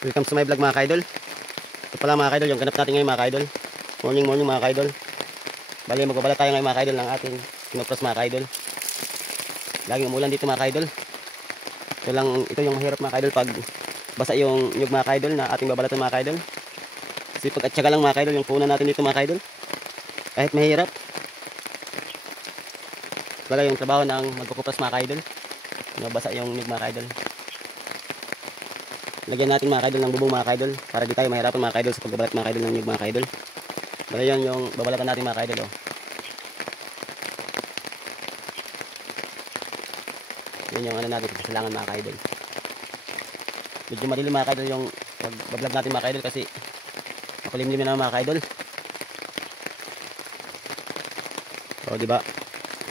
Welcome to my vlog mga kaidol. Ito pala mga kaidol, yung ganap natin ngayon mga kaidol. Morning mga kaidol. Bali magbabalat tayo ngayon mga kaidol ng ating kinopros mga kaidol. Laging umulan dito mga kaidol. Ito yung mahirap mga kaidol pag basa yung nyug mga kaidol na ating babalatan mga kaidol. Sipag at syaga lang mga kaidol yung punan natin dito mga kaidol. Kahit mahirap. Bala yung trabaho ng magkukupras mga kaidol. Nabasa yung nyug mga kaidol. Lagyan natin mga kaidol ng bubong mga kaidol para di tayo mahirapan mga kaidol sa pagbabalat mga kaidol ng nyug mga kaidol. Bala yan yung babalatan natin mga kaidol. Oh. Yan yung ano natin, kasalangan mga kaidol. Medyo madilim mga kaidol yung pagbablog natin mga kaidol kasi makulimlim na mga kaidol. O diba?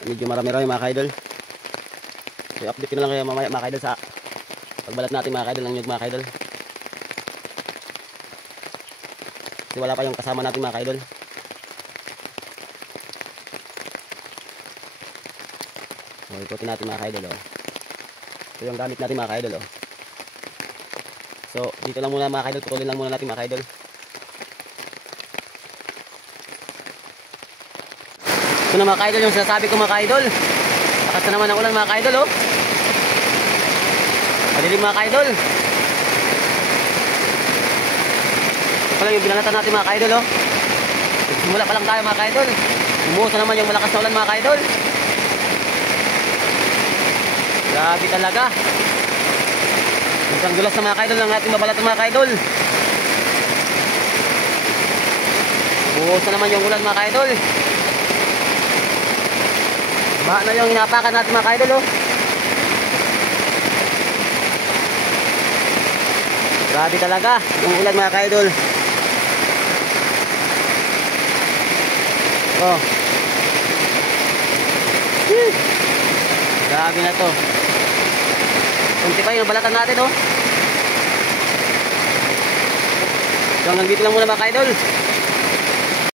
Medyo marami-rami mga kaidol. So update ko na lang kayo mamaya mga kaidol sa pagbalat natin mga kaidol ng nyug mga kaidol. Kasi wala pa yung kasama natin mga kaidol. O ikutin natin mga kaidol. Ito yung gamit natin mga kaidol. So dito lang muna mga kaidol. Putulin lang muna natin mga kaidol. Ito na mga kaidol yung sinasabi ko mga kaidol. Lakas na naman ang ulan mga kaidol. Madilim mga kaidol. Ito pala yung binalatan natin mga kaidol. Nagsimula pa lang tayo mga kaidol. Umuuso naman yung malakas na ulan mga kaidol. Grabe talaga. Isang dulas na mga kaidol ng ating babalatan mga kaidol. Umuuso naman yung ulan mga kaidol. Baha na yung inapakan natin mga kaidol. Grabe talaga yung ulan mga kaidol. Grabe na to. Kunti pa yung balatan natin Hanggang dito lang muna mga kaidol.